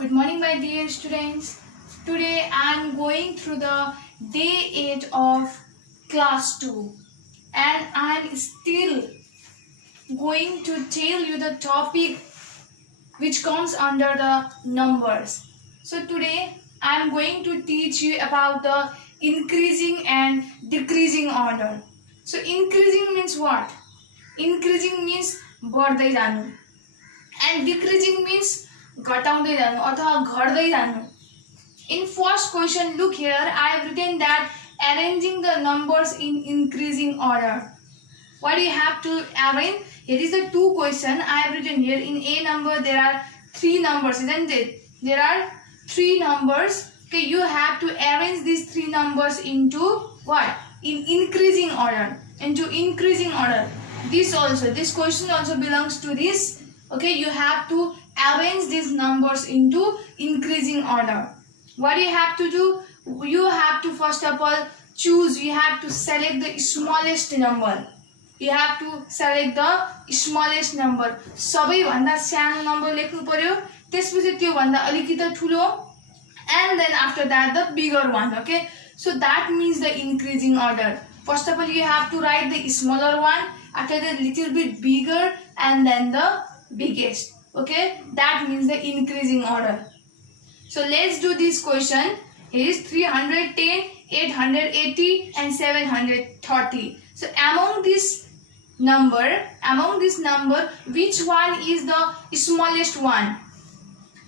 Good morning, my dear students. Today I am going through the day 8 of class 2 and I am still going to tell you the topic which comes under the numbers. So today I am going to teach you about the increasing and decreasing order. So increasing means what? Increasing means बढ्दै जानु and decreasing means घटाउँदै जानु अथवा घट्दै जानु. In first question, look here, I have written that arranging the numbers in increasing order. What do you have to arrange? Here is the two question I have written here. In A number there are three numbers, isn't it? There are three numbers. Okay, you have to arrange these three numbers into what? In increasing order. Into increasing order. This question also belongs to this. Okay, you have to arrange these numbers into increasing order. What do you have to do? You have to first of all choose, you have to select the smallest number. You have to select the smallest number. सबैभन्दा सानो number लेख्नु पर्यो, त्यसपछि त्यो भन्दा अलिकति ठुलो, and then after that the bigger one. Okay, so that means the increasing order. First of all you have to write the smaller one, after that little bit bigger, and then the biggest. Okay, that means the increasing order. So let's do this question. Here is 310, 880 and 730. So among this number, which one is the smallest one?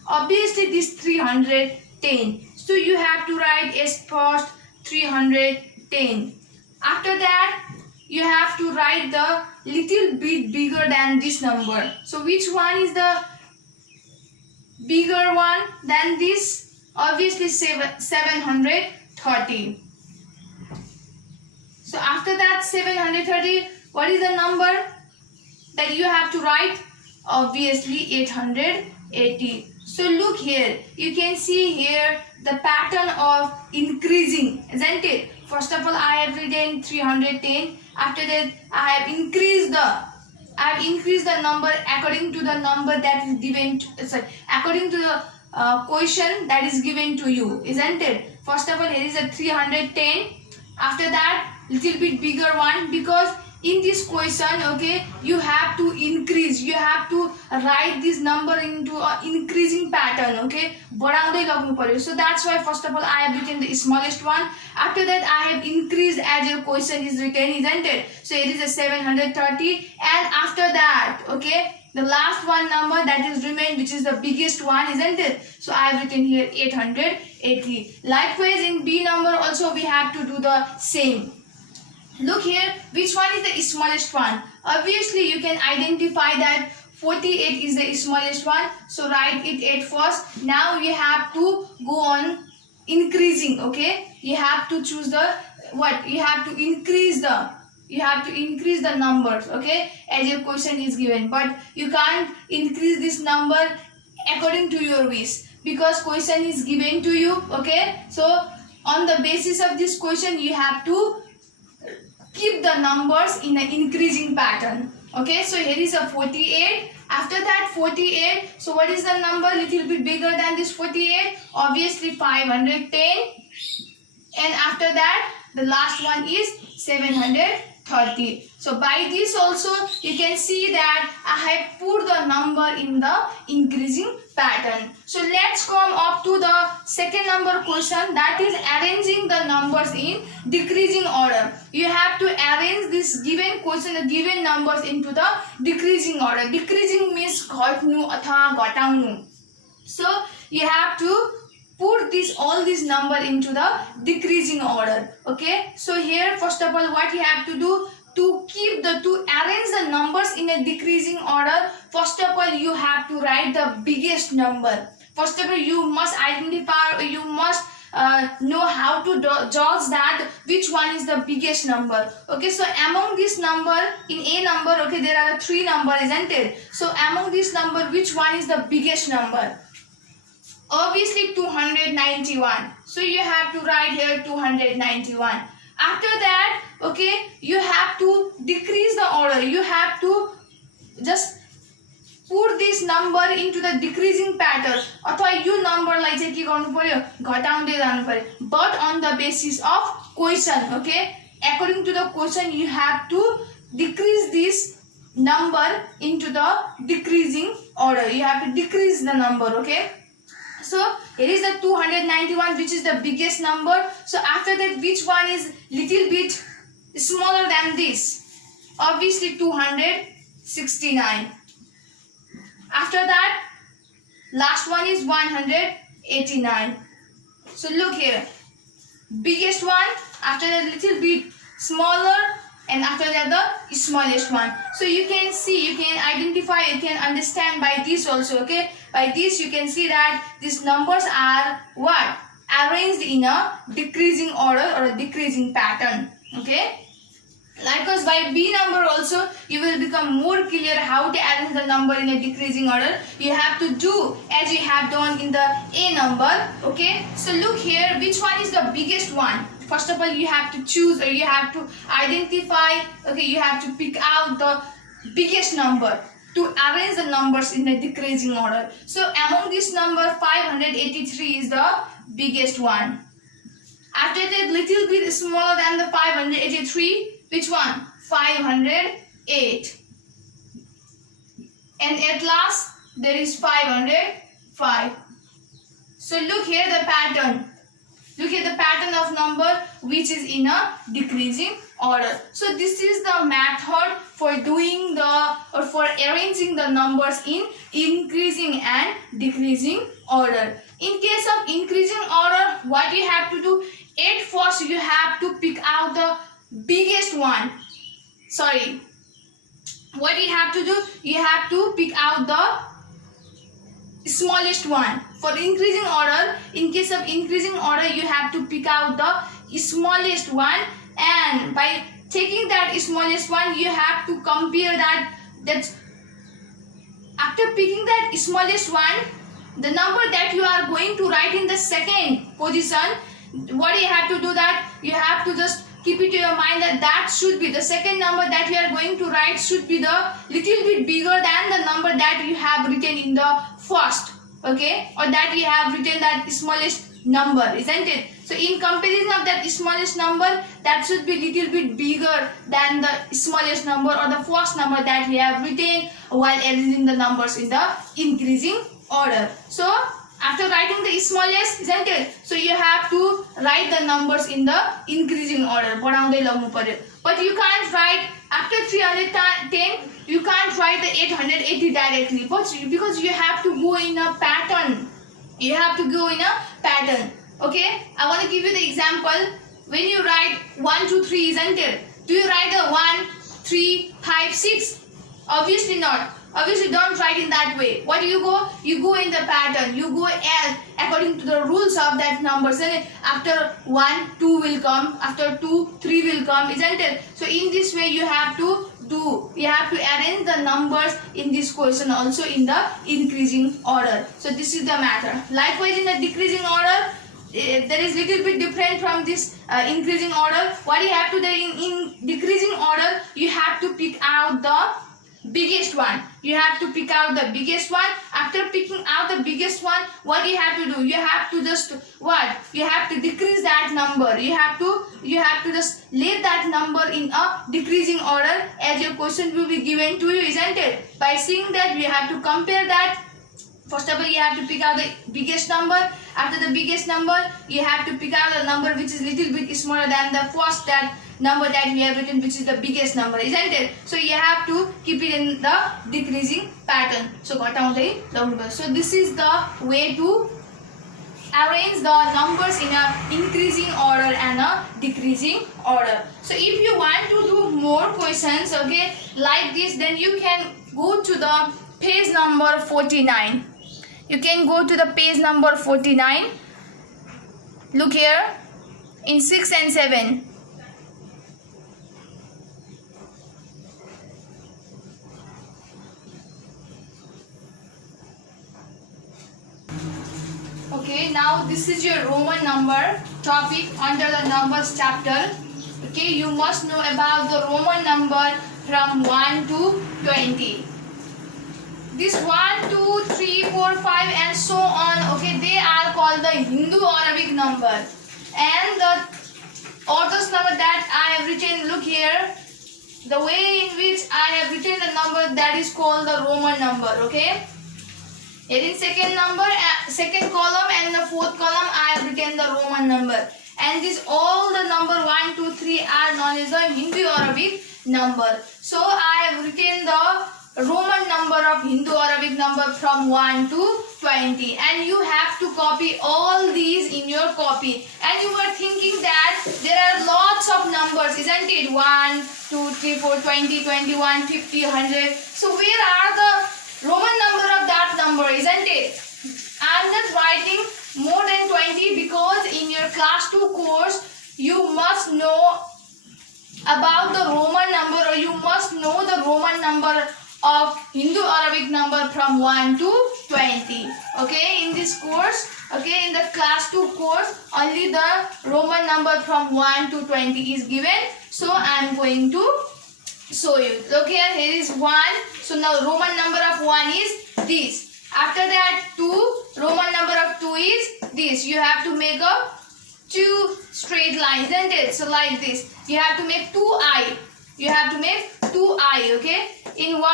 Obviously this 310. So you have to write as first 310. After that you have to write the little bit bigger than this number. So which one is the bigger one than this? Obviously 730. So after that 730, what is the number that you have to write? Obviously 880. So look here, you can see here the pattern of increasing, isn't it? First of all I have written 310. After that I have increased the number according to the number that is given according to the question that is given to you, isn't it? First of all here is a 310. After that little bit bigger one, because in this question, okay, you have to increase, you have to write this number into a increasing pattern. Okay, बढाउँदै लग्नु पर्यो. So that's why first of all I have written the smallest one. After that I have increased as your question is written, isn't it? So it is a 730, and after that, okay, the last one number that is remain, which is the biggest one, isn't it? So I have written here 880. Likewise in B number also we have to do the same. Look here, which one is the smallest one? Obviously you can identify that 48 is the smallest one, so write it at first. Now you have to go on increasing. Okay, you have to choose the what? You have to increase the numbers. Okay, as your question is given, but you can't increase this number according to your wish, because question is given to you. Okay, so on the basis of this question you have to keep the numbers in an increasing pattern. Okay, so here is a 48. After that 48, so what is the number little bit bigger than this 48? Obviously 510. And after that the last one is 730. So by this also you can see that I have put the number in the increasing pattern. So let's come up to the second number question, that is arranging the numbers in decreasing order. You have to arrange this given question, the given numbers into the decreasing order. Decreasing means घट्नु अथवा घटाउनु. So you have to put all these number into the decreasing order. Okay, so here first of all what you have to do to arrange the numbers in a decreasing order, first of all you have to write the biggest number. First of all you must identify, you must know how to judge that which one is the biggest number. Okay, so among this number, in A number, okay, there are three numbers, isn't it? So among this number, which one is the biggest number? Obviously 291. So you have to write here 291. After that, okay, you have to decrease the order. You have to just put this number into the decreasing pattern अथवा यो नम्बरलाई चाहिँ के गर्नु पर्यो घटाउँदै जानु पर्यो but on the basis of question. Okay, according to the question you have to decrease this number into the decreasing order. You have to decrease the number. Okay, so here is the 291 which is the biggest number. So after that which one is little bit smaller than this? Obviously 269. After that last one is 189. So look here, biggest one, after that little bit smaller, and after that the smallest one. So you can see, you can identify, you can understand by this also. Okay, by this you can see that these numbers are what, arranged in a decreasing order or a decreasing pattern. Okay, likewise by B number also you will become more clear how to arrange the number in a decreasing order. You have to do as you have done in the A number. Okay, so look here, which one is the biggest one? First of all you have to choose, or you have to identify. Okay, you have to pick out the biggest number to arrange the numbers in the decreasing order. So among this number 583 is the biggest one. After that little bit smaller than the 583, which one? 508. And at last there is 505. So look here the pattern. Look at the pattern of number which is in a decreasing order. So this is the method for doing the, or for arranging the numbers in increasing and decreasing order. In case of increasing order, what you have to do, at first you have to pick out the biggest one. Sorry, what you have to do, you have to pick out the smallest one. For increasing order, in case of increasing order you have to pick out the smallest one, and by taking that smallest one you have to compare that. That's after picking that smallest one, the number that you are going to write in the second position, what you have to do, that you have to just keep it to your mind that that should be the second number that you are going to write should be the little bit bigger than the number that you have written in the first. Okay, or that you have written that smallest number, isn't it? So in comparison of that smallest number, that should be little bit bigger than the smallest number or the first number that we have written while arranging the numbers in the increasing order. So after writing the smallest, isn't it? So you have to write the numbers in the increasing order. But you can't write after 310, you can't write the 880 directly. But because you have to go in a pattern. You have to go in a pattern. Okay? I want to give you the example. When you write 1, 2, 3, isn't it? Do you write the 1, 3, 5, 6? Obviously not. Obviously don't write in that way. What do you go? You go in the pattern. You go as according to the rules of that numbers. And after 1, 2 will come. After 2, 3 will come, isn't it? So in this way you have to do. You have to arrange the numbers in this question also in the increasing order. So this is the matter. Likewise in the decreasing order, there is little bit different from this increasing order. What you have to do in decreasing order, you have to pick out the biggest one. You have to pick out the biggest one. After picking out the biggest one, what you have to do? You have to just what? You have to decrease that number. You have to just let that number in a decreasing order as your question will be given to you, isn't it? By seeing that, we have to compare that. First of all, you have to pick out the biggest number. After the biggest number, you have to pick out a number which is little bit smaller than the first that number that we have written, which is the biggest number, isn't it? So you have to keep it in the decreasing pattern. So so this is the way to arrange the numbers in a increasing order and a decreasing order. So if you want to do more questions, okay, like this, then you can go to the page number 49. You can go to the page number 49. Look here in 6 and 7. Okay, now this is your Roman number topic under the numbers chapter. Okay, you must know about the Roman number from 1 to 20. this 1, 2, 3, 4, 5 and so on, okay, they are called the Hindu-Arabic number. And the orthodox number that I have written, look here, the way in which I have written the number, that is called the Roman number, okay. Here in second column and the fourth column I have written the Roman number. And this all the number 1, 2, 3 are known as the Hindu-Arabic number. So I have written the Roman number of Hindu-Arabic number from 1 to 20. And you have to copy all these in your copy. And you were thinking that there are lots of numbers, isn't it? 1, 2, 3, 4, 20, 21, 50, 100. So where are the Roman number of that number, isn't it? I am just writing more than 20 because in your class 2 course you must know about the Roman number, or you must know the Roman number of Hindu-Arabic number from 1 to 20. Okay, in this course, okay, in the class 2 course, only the Roman number from 1 to 20 is given. So I am going to show you. Look here, here is 1. So now Roman number of 1 is this. After that 2, Roman number of 2 is this. You have to make a 2 straight lines, isn't it? So like this. You have to make 2i. You have to make 2i, okay? In 1,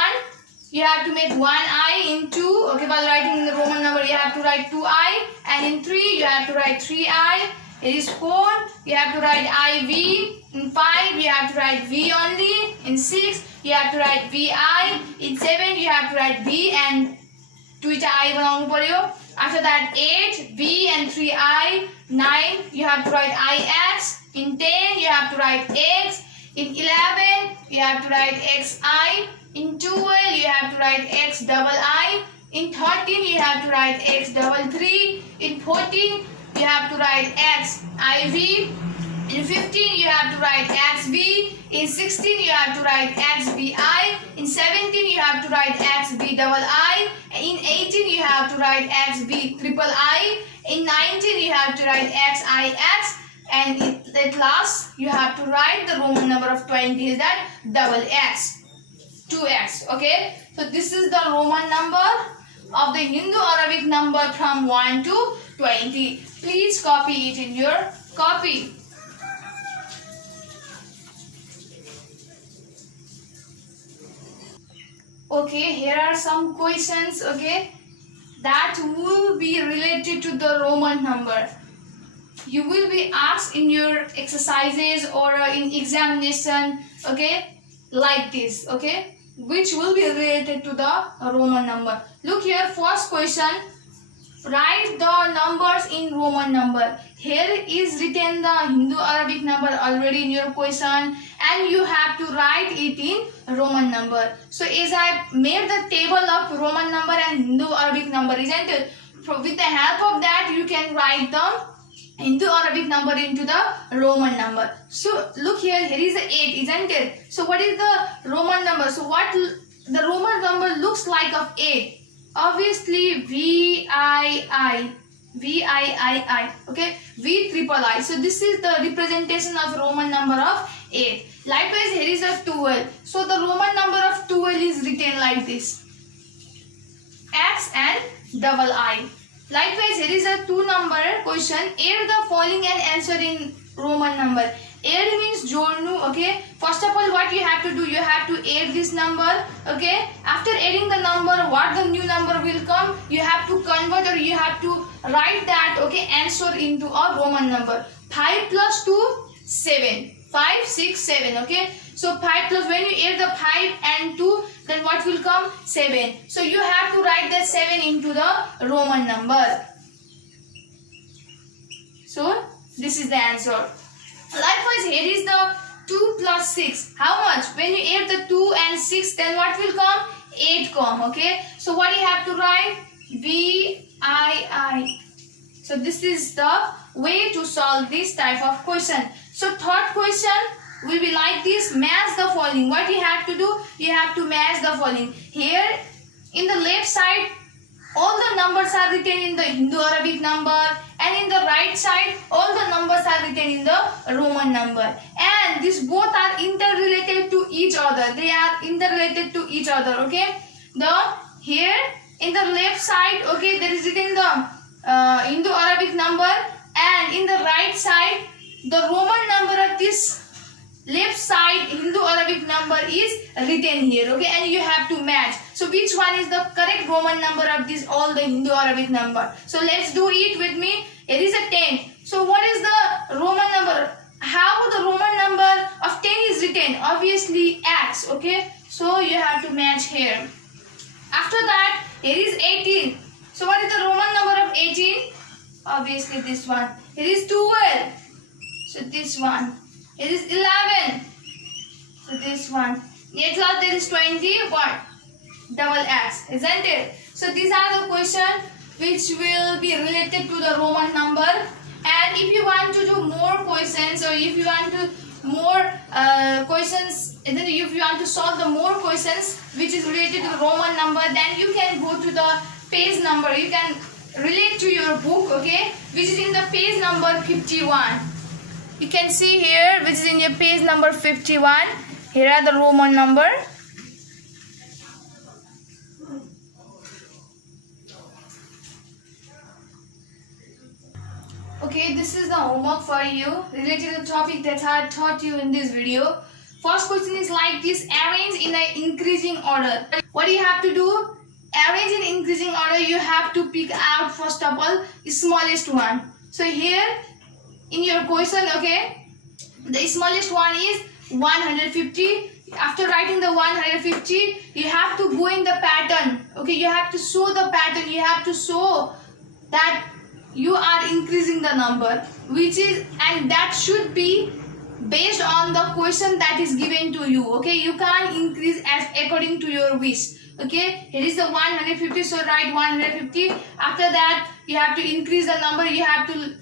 you have to make 1i. In 2, okay, while writing in the Roman number, you have to write 2i. And in 3, you have to write 3i. It is 4, you have to write IV. In 5, you have to write V only. In 6, you have to write VI. In 7, you have to write V and 2i बनाउनु पर्यो. After that 8 V and 3i. 9 you have to write IX. In 10 you have to write X. In 11 you have to write XI. In 12 you have to write XII. In 13 you have to write X33. In 14 you have to write XIV. In 15 you have to write XV. In 16 you have to write XVI. In 17 you have to write XBII. In 18 you have to write XBIII. In 19 you have to write XIX. And at last you have to write the Roman number of 20 is that double X. 2x. Okay. So this is the Roman number of the Hindu-Arabic number from 1 to 20. Please copy it in your copy. Okay, here are some questions, okay, that will be related to the Roman number. You will be asked in your exercises or in examination, okay, like this, okay, which will be related to the Roman number. Look here, first question, write the numbers in Roman number. Here is written the Hindu-Arabic number already in your question, and you have to write it in Roman number. So as I made the table of Roman number and Hindu-Arabic number, isn't it? With the help of that, you can write the Hindu-Arabic number into the Roman number. So look here, here is the 8, isn't it? So what is the Roman number? So what the Roman number looks like of 8? Obviously VII, okay, VIII. So this is the representation of Roman number of 8. Likewise, here is a 12. So the Roman number of 12 is written like this, X and double I. Likewise, here is a 2 number question. Add the following and answer in Roman number. Add means jodnu, okay. First of all, what you have to do, you have to add this number, okay. After adding the number, what the new number will come, you have to convert or you have to write that, okay, answer into a Roman number. 5 plus 2, 7. 5, 6, 7, okay. So 5 plus, when you add the 5 and 2, then what will come? 7. So you have to write the 7 into the Roman number. So this is the answer. Likewise, here is the 2 plus 6. How much? When you add the 2 and 6, then what will come? 8 come, okay. So what you have to write? VII. So this is the way to solve this type of question. So third question will be like this, match the following. What you have to do? You have to match the following. Here in the left side, all the numbers are written in the Hindu-Arabic number, and in the right side, all the numbers are written in the Roman number. And these both are interrelated to each other. They are interrelated to each other, okay. The here in the left side, okay, there is written the Indo-Arabic number, and in the right side the Roman number of this left side Indo-Arabic number is written here, okay, and you have to match. So which one is the correct Roman number of this all the Indo-Arabic number? So let's do it with me. It is a 10. So what is the Roman number? How the Roman number of 10 is written? Obviously X, okay. So you have to match here. After that, here is 18. So what is the Roman number of 18? Obviously this one. It is 12. So this one. It is 11. So this one. Next last there is 20. What? Double X, isn't it? So these are the questions which will be related to the Roman number. And if you want to do more questions, or if you want to more questions, and then if you want to solve the more questions which is related to the Roman number, then you can go to the page number. You can relate to your book, okay, which is in the page number 51. You can see here, which is in your page number 51. Here are the Roman number. Okay, this is the homework for you related to the topic that I taught you in this video. First question is like this: arrange in an increasing order. What do you have to do? Arrange in increasing order. You have to pick out first of all the smallest one. So here in your question, okay, the smallest one is 150. After writing the 150, you have to go in the pattern. Okay, you have to show the pattern. You have to show that you are increasing the number, which is, and that should be based on the question that is given to you. Okay, you can't increase as according to your wish. Okay, here is the 150, so write 150. After that, you have to increase the number. You have to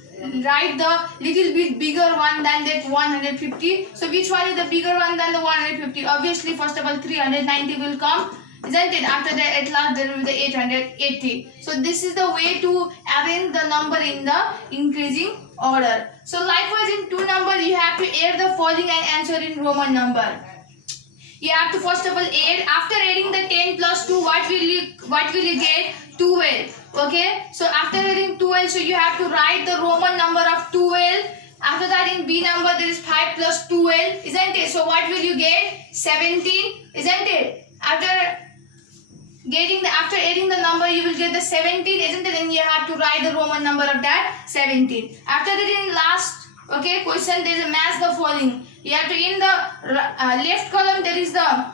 write the little bit bigger one than that 150. So which one is the bigger one than the 150? Obviously, first of all 390 will come, isn't it? After that, at last there will be the 880. So this is the way to arrange the number in the increasing order. So likewise in two numbers, you have to add the following and answer in Roman number. You have to first of all add. After adding the 10 plus 2, what will you get? 12. Okay, so after adding 12, so you have to write the Roman number of 12. After that, in B number there is 5 plus 12, isn't it? So what will you get? 17, isn't it? After adding the number, you will get the 17, isn't it? And you have to write the Roman number of that 17. After that, in last, okay, question, there is a match the following. You have to, in the left column there is the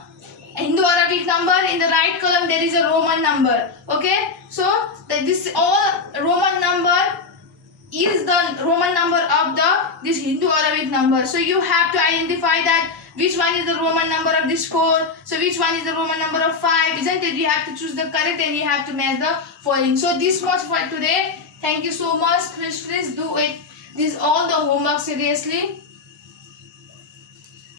Indo-Arabic number, in the right column there is a Roman number. Okay, so this all Roman number is the Roman number of this Indo-Arabic number. So you have to identify that which one is the Roman number of this 4, so which one is the Roman number of 5, isn't it? You have to choose the correct and you have to match the following. So this much for today. Thank you so much. Please do it. This all the homework seriously.